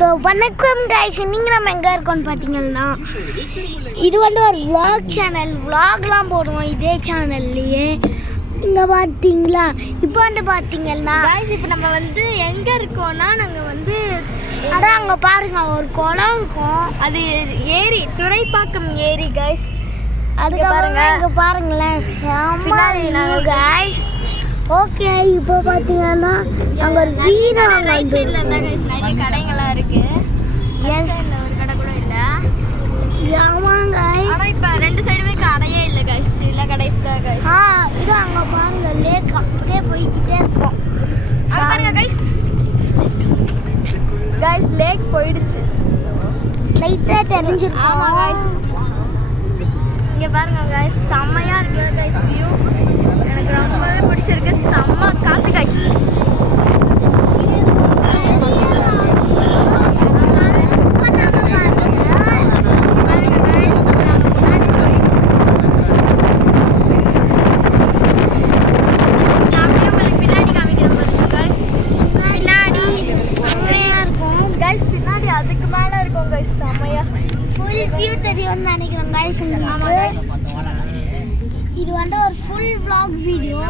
So வணக்கம் guys, நீங்கள் நம்ம எங்கே இருக்கோம்னு பார்த்தீங்கன்னா இது வந்து ஒரு vlog சேனல். vlogலாம் போடுவோம் இதே சேனல்லையே. இங்கே பார்த்தீங்களா, இப்போ வந்து பார்த்தீங்கன்னா கைஸ் இப்போ நம்ம வந்து எங்கே இருக்கோம்னா நாங்கள் வந்து அதான் அங்கே பாருங்க ஒரு குளம் இருக்கும், அது ஏரி, துறைப்பாக்கம் ஏரி கைஸ். அதுக்கு பாருங்க, இங்கே பாருங்களேன் பின்னாடி கைஸ். ஓகே, இப்போ பார்த்தீங்கன்னா அங்கே ஒரு வீடு நிறைய கடைங்கள்லாம் இருக்கு. எஸ், ஒரு கடை கூட இல்லை. ஆமாங்க, ஆனால் இப்போ ரெண்டு சைடுமே கடையே இல்லை கைஸ், இல்லை கடைஸ் தான் கைஸ். இது அங்கே பாருங்க லேக், அப்படியே போய்கிட்டே இருக்கோம். பாருங்க கைஸ், கைஸ் லேக் போயிடுச்சு, லைட்டாக தெரிஞ்சிருக்கும். ஆமாம் கைஸ், இங்கே பாருங்க கைஸ், செம்மையாக இருக்கு கைஸ் வியூ. எனக்கு ரொம்பவே பிடிச்சிருக்கு, செம்ம காற்று கைஸ். அதுக்கு மேலே இருக்கும் கைஸ், செம்மையா ஃபுல் வியூ தெரியும்னு நினைக்கிறேன் கைஸ். ஆமாம் கைஸ், இது வந்து ஒரு ஃபுல் vlog வீடியோ,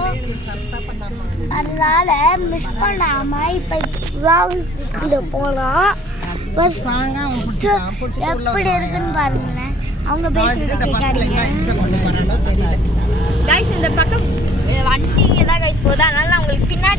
அதனால மிஸ் பண்ணாமல் இப்போ vlog வீடியோ போகலாம். எப்படி இருக்குன்னு பாருங்களேன், அவங்க பேசிட்டு கேட்காதீங்க கைஸ். இந்த பக்கம் வண்டி தான் கைஸ் போகுது, அதனால நான் உங்களுக்கு பின்னாடி